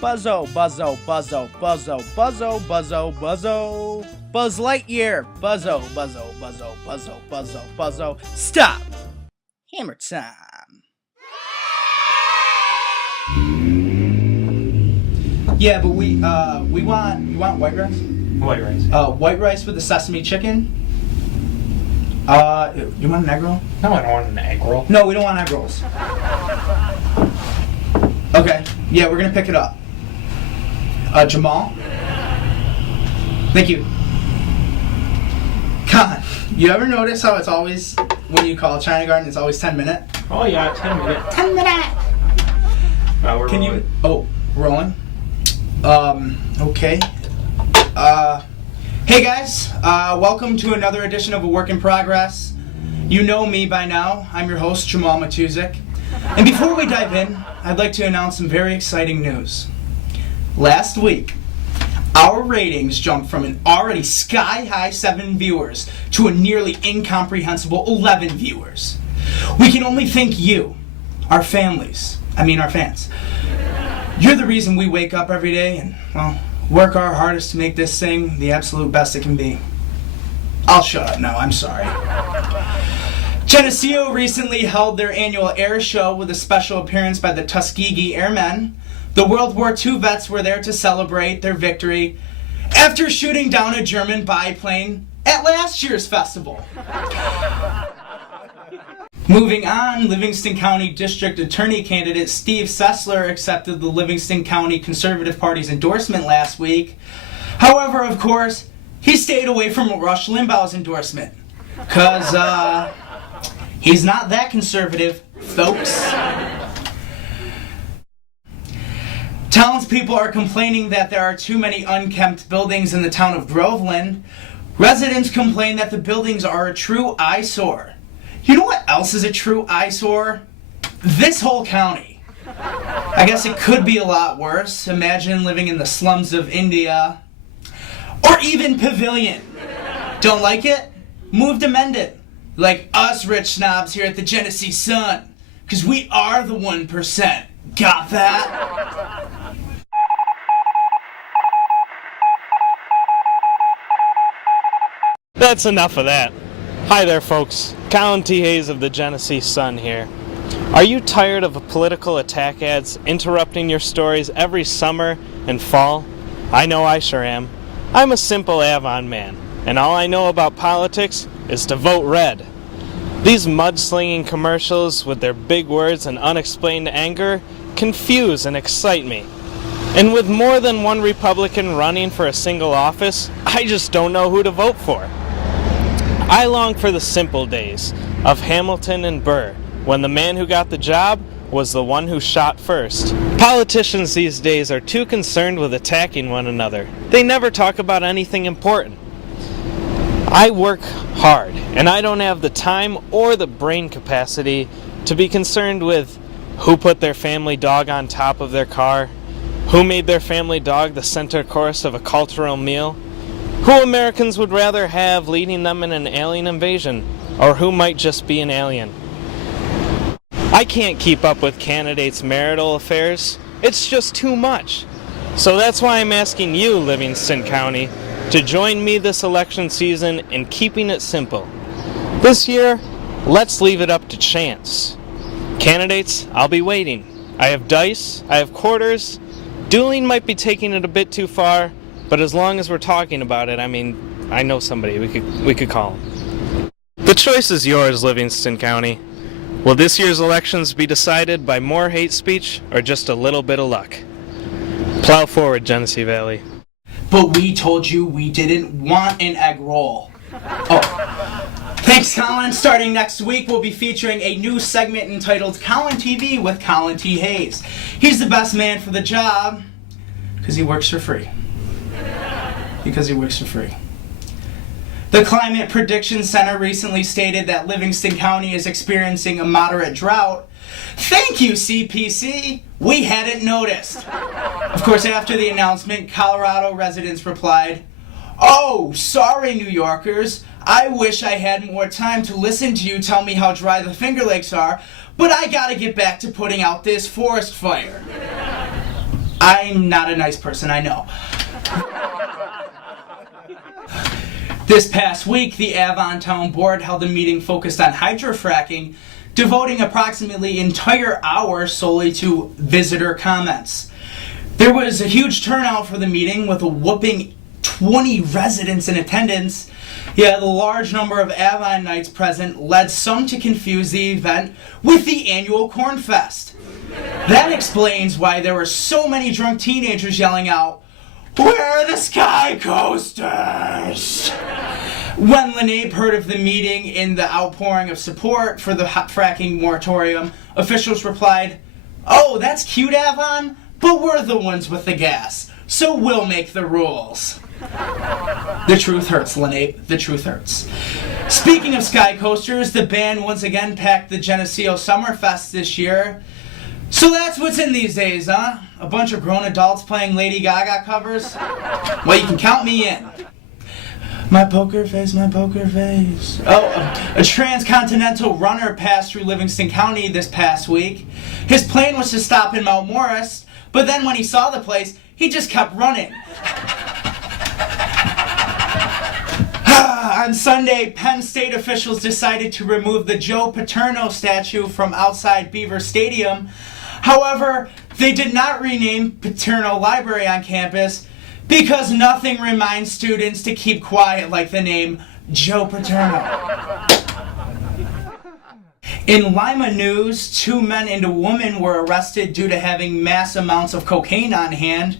Buzzo, Buzzo, Buzzo, Buzzo, Buzzo, Buzzo, Buzzo. Buzz Lightyear. Buzzo, Buzzo, Buzzo, Buzzo, Buzzo, Buzzo. Stop! Hammer time. Yeah, but we want, you want white rice? White rice. White rice with the sesame chicken. You want an egg roll? No, I don't want an egg roll. No, we don't want egg rolls. Okay, yeah, we're gonna pick it up. Jamal? Thank you. God, you ever notice how it's always, when you call China Garden, it's always 10 minute? Oh yeah, 10 minutes. 10 minute! We're Can rolling. you, oh, rolling? Okay. Hey guys, welcome to another edition of A Work in Progress. You know me by now. I'm your host, Jamal Matusak. And before we dive in, I'd like to announce some very exciting news. Last week, our ratings jumped from an already sky-high 7 viewers to a nearly incomprehensible 11 viewers. We can only thank you, our fans. You're the reason we wake up every day and, well, work our hardest to make this thing the absolute best it can be. I'll shut up now, I'm sorry. Geneseo recently held their annual air show with a special appearance by the Tuskegee Airmen. The World War II vets were there to celebrate their victory after shooting down a German biplane at last year's festival. Moving on, Livingston County District Attorney candidate Steve Sessler accepted the Livingston County Conservative Party's endorsement last week. However, of course, he stayed away from Rush Limbaugh's endorsement. Because, he's not that conservative, folks. Townspeople are complaining that there are too many unkempt buildings in the town of Groveland. Residents complain that the buildings are a true eyesore. You know what else is a true eyesore? This whole county. I guess it could be a lot worse. Imagine living in the slums of India. Or even Pavilion. Don't like it? Move to Mendon. Like us rich snobs here at the Genesee Sun. Because we are the 1%. Got that? That's enough of that. Hi there, folks. Colin T. Hayes of the Genesee Sun here. Are you tired of political attack ads interrupting your stories every summer and fall? I know I sure am. I'm a simple Avon man, and all I know about politics is to vote red. These mudslinging commercials with their big words and unexplained anger confuse and excite me. And with more than one Republican running for a single office, I just don't know who to vote for. I long for the simple days of Hamilton and Burr, when the man who got the job was the one who shot first. Politicians these days are too concerned with attacking one another. They never talk about anything important. I work hard, and I don't have the time or the brain capacity to be concerned with who put their family dog on top of their car, who made their family dog the center course of a cultural meal, who Americans would rather have leading them in an alien invasion, or who might just be an alien. I can't keep up with candidates' marital affairs. It's just too much. So that's why I'm asking you, Livingston County, to join me this election season in keeping it simple. This year, let's leave it up to chance. Candidates, I'll be waiting. I have dice, I have quarters. Dueling might be taking it a bit too far, but as long as we're talking about it, I know somebody we could call him. The choice is yours, Livingston County. Will this year's elections be decided by more hate speech or just a little bit of luck? Plow forward, Genesee Valley. But we told you we didn't want an egg roll. Oh. Thanks, Colin. Starting next week, we'll be featuring a new segment entitled Colin TV with Colin T. Hayes. He's the best man for the job because he works for free. The Climate Prediction Center recently stated that Livingston County is experiencing a moderate drought. Thank you, CPC. We hadn't noticed. Of course, after the announcement, Colorado residents replied, "Oh, sorry, New Yorkers. I wish I had more time to listen to you tell me how dry the Finger Lakes are, but I gotta get back to putting out this forest fire." I'm not a nice person, I know. This past week, the Avon Town Board held a meeting focused on hydrofracking, devoting approximately an entire hour solely to visitor comments. There was a huge turnout for the meeting with a whopping 20 residents in attendance. Yeah, the large number of Avonites present led some to confuse the event with the annual Corn Fest. That explains why there were so many drunk teenagers yelling out, "Where are the Sky Coasters?" When Lenape heard of the meeting and the outpouring of support for the fracking moratorium, officials replied, "Oh, that's cute, Avon, but we're the ones with the gas, so we'll make the rules." The truth hurts, Lenape. The truth hurts. Speaking of Sky Coasters, the band once again packed the Geneseo Summerfest this year. So that's what's in these days, huh? A bunch of grown adults playing Lady Gaga covers? Well, you can count me in. My poker face, my poker face. Oh, a transcontinental runner passed through Livingston County this past week. His plan was to stop in Mount Morris, but then when he saw the place, he just kept running. On Sunday, Penn State officials decided to remove the Joe Paterno statue from outside Beaver Stadium. However, they did not rename Paterno Library on campus because nothing reminds students to keep quiet like the name Joe Paterno. In Lima news, 2 men and a woman were arrested due to having mass amounts of cocaine on hand.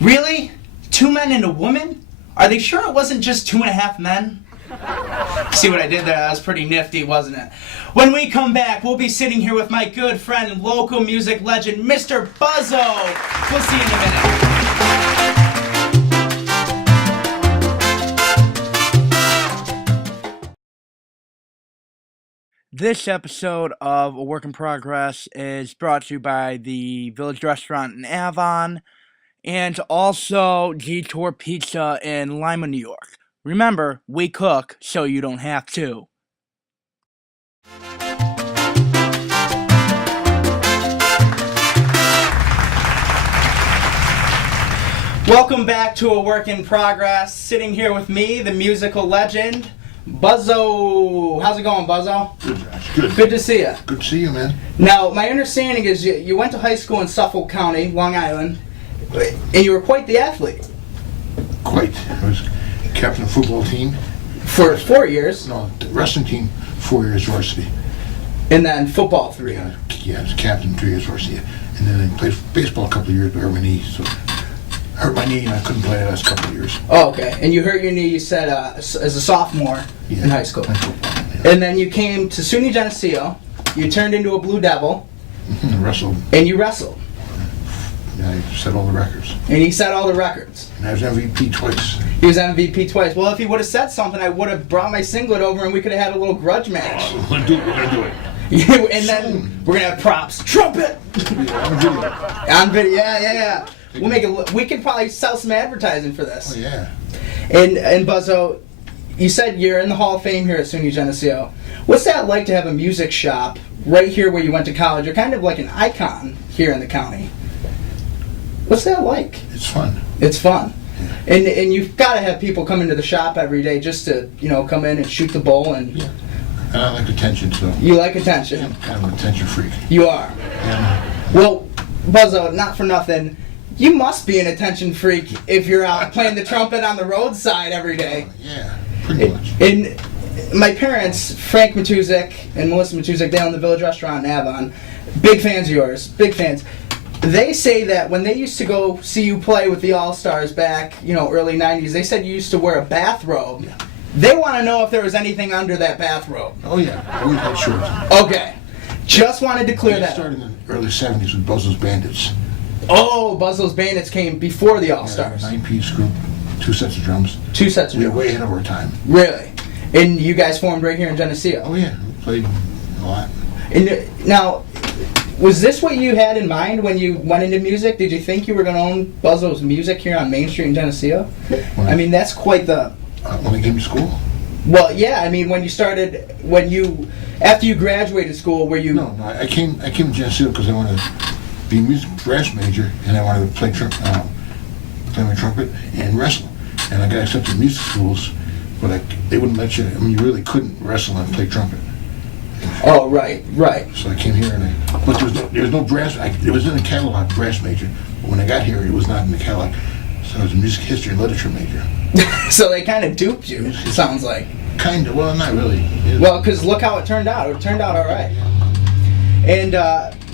Really? 2 men and a woman? Are they sure it wasn't just 2.5 men? See what I did there? That was pretty nifty, wasn't it? When we come back, we'll be sitting here with my good friend and local music legend, Mr. Buzzo. We'll see you in a minute. This episode of A Work in Progress is brought to you by the Village Restaurant in Avon and also Detour Pizza in Lima, New York. Remember, we cook so you don't have to. Welcome back to A Work in Progress. Sitting here with me, the musical legend, Buzzo. How's it going, Buzzo? Good, Josh. Good. Good to see you. Good to see you, man. Now, my understanding is you went to high school in Suffolk County, Long Island, and you were quite the athlete. Quite. I was captain of the football team. For 4 years. No, the wrestling team, 4 years varsity. And then football 3. Yeah, I was captain 3 years varsity. And then I played baseball a couple of years, but hurt my knee. So I hurt my knee and I couldn't play the last couple of years. Oh, okay. And you hurt your knee, you said, as a sophomore in high school. Yeah. And then you came to SUNY Geneseo. You turned into a Blue Devil. Wrestled. And you wrestled. Yeah, I set all the records. And he set all the records. And I was MVP twice. He was MVP twice. Well, if he would have said something, I would have brought my singlet over and we could have had a little grudge match. We're going to do it. And then we're going to have props. Trumpet! On video. On video, yeah. We'll make it. We could probably sell some advertising for this. Oh, yeah. And Buzzo, you said you're in the Hall of Fame here at SUNY Geneseo. What's that like to have a music shop right here where you went to college? You're kind of like an icon here in the county. What's that like? It's fun. It's fun. Yeah. And you've got to have people come into the shop every day just to, come in and shoot the bull. And Yeah. And I like attention, so you like attention. I'm kind of an attention freak. You are. Yeah. Well, Buzzo, not for nothing, you must be an attention freak if you're out playing the trumpet on the roadside every day. Yeah, pretty much. And my parents, Frank Matusak and Melissa Matusak, they own the Village Restaurant in Avon. Big fans of yours. Big fans. They say that when they used to go see you play with the All-Stars back, early 90s, they said you used to wear a bathrobe. Yeah. They want to know if there was anything under that bathrobe. Oh, yeah. We had shorts. Okay. Just wanted to clear I that. started in the early 70s with Buzzo's Bandits. Oh, Buzzo's Bandits came before the All-Stars. 9-piece group, 2 sets of drums. 2 sets of We were drums. way ahead of our time. Really? And you guys formed right here in Geneseo? Oh, yeah. We played a lot. And now, was this what you had in mind when you went into music? Did you think you were going to own Buzzo's Music here on Main Street in Geneseo? When I mean, that's quite the... when I came to school? Well, yeah, I mean, after you graduated school, were you... No, I came to Geneseo because I wanted to be a music brass major, and I wanted to play my trumpet and wrestle. And I got accepted to music schools, but they wouldn't let you. I mean, you really couldn't wrestle and play trumpet. Oh, right. So I came here, but there was no brass. It was in the catalog, brass major. But when I got here, it was not in the catalog. So I was a music history and literature major. So they kind of duped you, it sounds like. Kind of. Well, not really. Well, because look how it turned out. It turned out all right. And,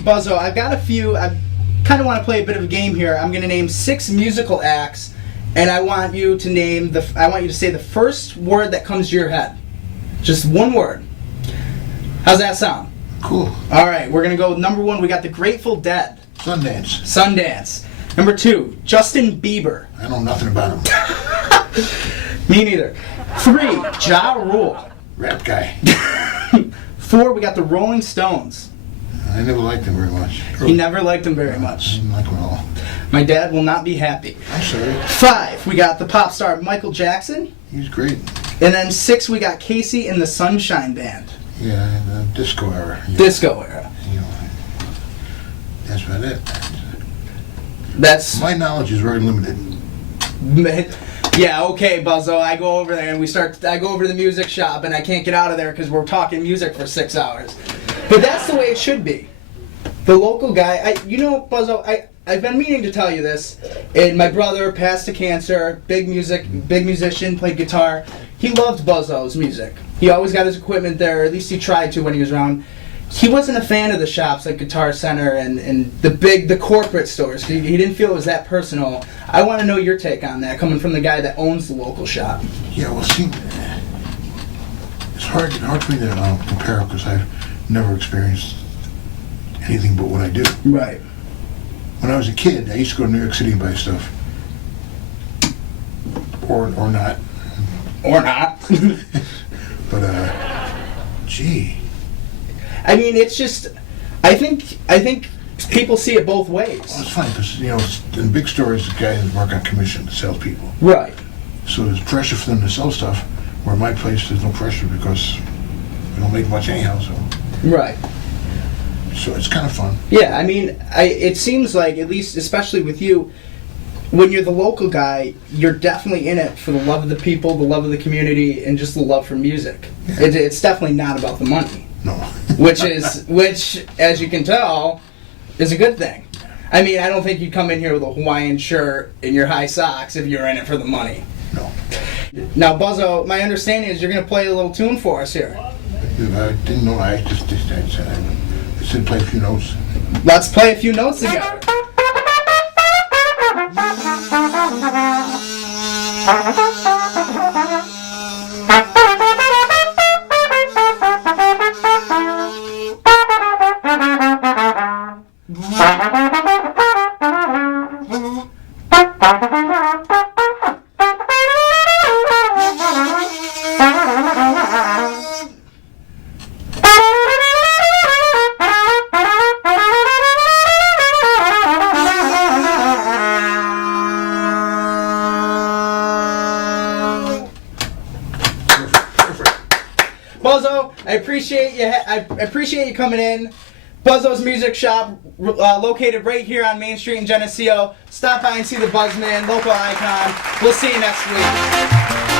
Buzzo, I've got a few. I kind of want to play a bit of a game here. I'm going to name 6 musical acts, and I want you to say the first word that comes to your head. Just one word. How's that sound? Cool. All right, we're going to go with number 1. We got the Grateful Dead. Sundance. Number 2, Justin Bieber. I know nothing about him. Me neither. 3, Ja Rule. Rap guy. 4, we got the Rolling Stones. I never liked him very much. He never liked them very I much. didn't like him at all. My dad will not be happy. I'm sorry. 5, we got the pop star Michael Jackson. He's great. And then 6, we got Casey and the Sunshine Band. Yeah, the disco era. Disco era. You know, that's about it. That's... My knowledge is very limited. Yeah, okay, Buzzo. I go over there and I go over to the music shop and I can't get out of there because we're talking music for 6 hours. But that's the way it should be. The local guy, Buzzo, I've been meaning to tell you this. And my brother passed to cancer, big musician, played guitar. He loved Buzzo's music. He always got his equipment there, or at least he tried to when he was around. He wasn't a fan of the shops like Guitar Center and the corporate stores. He didn't feel it was that personal. I want to know your take on that, coming from the guy that owns the local shop. Yeah, well, see, it's hard for me to compare because I've never experienced anything but what I do. Right. When I was a kid, I used to go to New York City and buy stuff. Or not. Or not. But, gee. I mean, it's just, I think people see it both ways. Well, it's funny because, in big stores, the guys work on commission, the salespeople. Right. So there's pressure for them to sell stuff, where my place, there's no pressure because we don't make much anyhow, so. Right. So it's kind of fun. Yeah, I mean, it seems like, at least, especially with you, when you're the local guy, you're definitely in it for the love of the people, the love of the community, and just the love for music. Yeah. It's definitely not about the money. No. which, as you can tell, is a good thing. I mean, I don't think you'd come in here with a Hawaiian shirt and your high socks if you're in it for the money. No. Now, Buzzo, my understanding is you're going to play a little tune for us here. I didn't know. I said play a few notes. Let's play a few notes together. Buzzo, I appreciate you coming in. Buzzo's Music Shop, located right here on Main Street in Geneseo. Stop by and see the Buzzman, local icon. We'll see you next week.